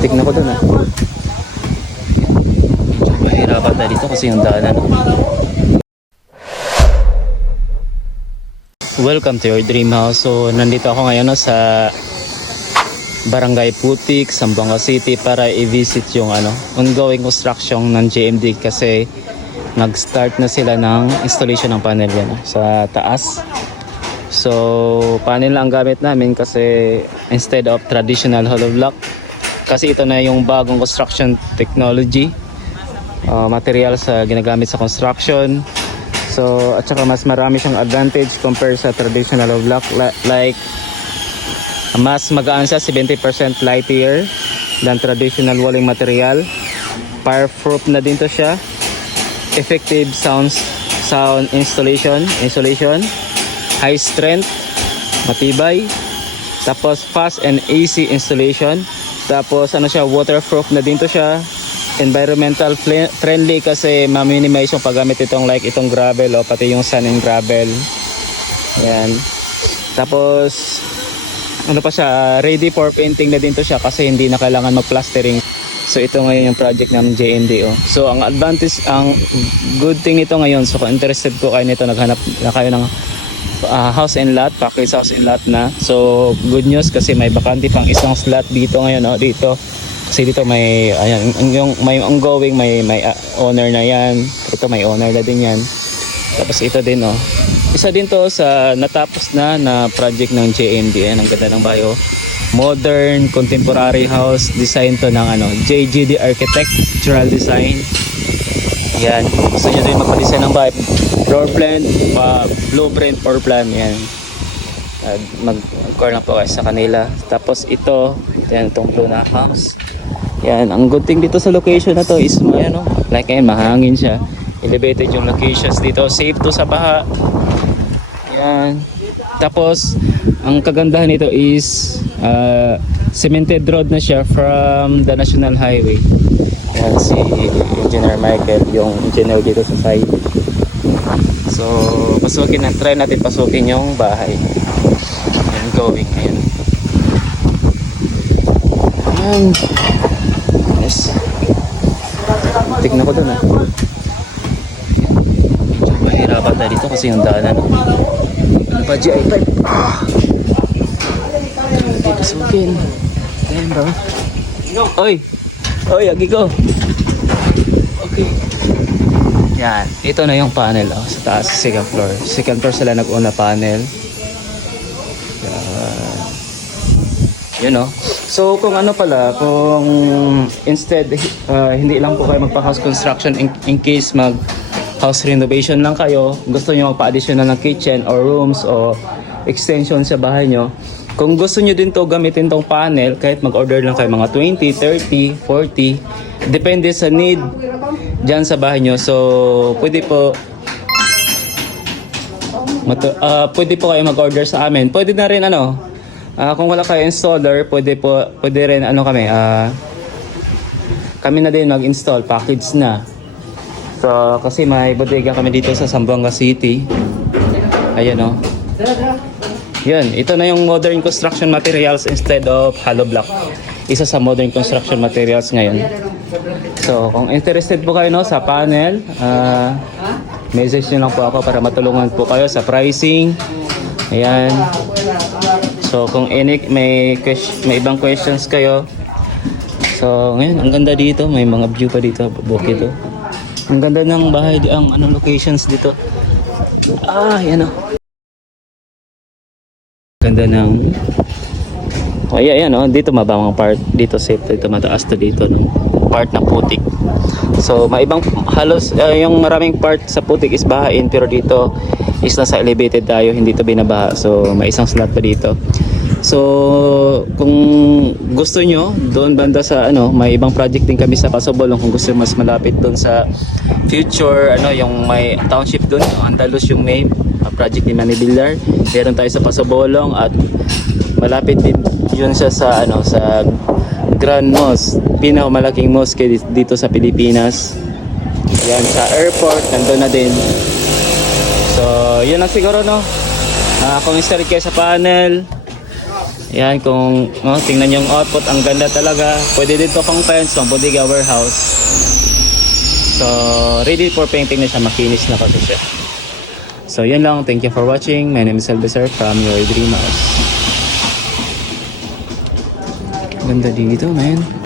Tignan ko dun ah. Medyo mahirapan tayo dito kasi yung daanan. Welcome to your dream house. So nandito ako ngayon no, sa Barangay Putik, Zamboanga City para i-visit yung ongoing construction ng JMD kasi nag-start na sila ng installation ng panel yan sa taas. So panel lang ang gamit namin kasi instead of traditional hollow block, kasi ito na yung bagong construction technology, material sa ginagamit sa construction. So at saka mas marami siyang advantage compare sa traditional hollow block, like mas magaan siya, 70% lighter than traditional walling material. Fireproof na din to siya. Effective sound insulation, high strength, matibay. Tapos fast and easy installation. Tapos siya, waterproof na din to siya. Environmental friendly kasi ma-minimize yung paggamit itong itong gravel pati yung sand and gravel. Yan. Tapos pa siya, ready for painting na din to siya kasi hindi na kailangan mag-plastering. So ito ngayon yung project ng JND. So ang advantage, ang good thing nito ngayon, so kung interested po kayo nito, naghanap na kayo ng house and lot, package house and lot na. So good news kasi may bakante pang isang slot dito ngayon dito. Kasi dito may may ongoing, may owner na yan. Ito may owner na din yan. Tapos ito din isa din to sa natapos na project ng JMD. Ang ganda ng bahay modern contemporary house design to ng JGD Architectural Design. Yan, gusto nyo din magpa-design ng bahay, floor plan, blueprint or plan, yan, mag-core lang po kayo sa kanila. Tapos ito yan, itong blue na house. Yan, ang good thing dito sa location na to is like mahangin siya, elevated yung locations dito, safe to sa baha. Yan. Tapos ang kagandahan nito is cemented road na siya from the National Highway. Yan si Engineer Michael, yung engineer dito sa site. So try natin pasukin yung bahay. Yan, going. Ayan. Ayan. Yes. Tignan ko dun medyo mahirapan tayo dito kasi yung daanan pa GI5. Hindi pasukin. Ayan bro. Oy, agi ko. Okay. Yan, ito na yung panel sa taas, second floor. Second floor sila nag-una panel. Yan. So kung kung instead hindi lang po kayo magpa-house construction in case house renovation lang kayo, gusto nyo magpa-additional ng kitchen or rooms o extension sa bahay nyo, kung gusto nyo din to gamitin tong panel, kahit mag-order lang kayo mga 20, 30, 40, depende sa need dyan sa bahay nyo. So pwede po kayo mag-order sa amin. Pwede na rin kung wala kayo installer, pwede rin kami na din mag-install package na. So kasi may bodega kami dito sa Zamboanga City. Ayan Yun, ito na yung modern construction materials instead of hollow block. Isa sa modern construction materials ngayon. So kung interested po kayo sa panel, message nyo lang po ako para matulungan po kayo sa pricing. Ayan. So kung may ibang questions kayo. So ngayon, ang ganda dito, may mga view pa dito, bukid Ang ganda ng bahay, ang locations dito. Yan Ganda ng ayan dito mababang part, dito safe, dito mataas to dito part ng Putik. So may ibang halos yung maraming part sa Putik is bahain, pero dito is nasa elevated tayo, hindi to binabaha. So may isang slot pa dito. So kung gusto nyo doon banda sa may ibang project din kami sa Pasobolong, kung gusto mas malapit doon sa future yung may township doon, Andalus yung name, project ni Manny Villar. Meron tayo sa Pasobolong at malapit din yun siya sa sa Grand Mosque, pinakamalaking mosque dito sa Pilipinas. Yan sa airport, nandun na din. So yun lang siguro kung interested kayo sa panel, Yan, kung tingnan yung output, ang ganda talaga. Pwede dito pang fence, pang bodega warehouse. So, ready for painting na siya. Makinis na kasi siya. So, yun lang. Thank you for watching. My name is Elbeser from Your Dream House. Ganda dito, man.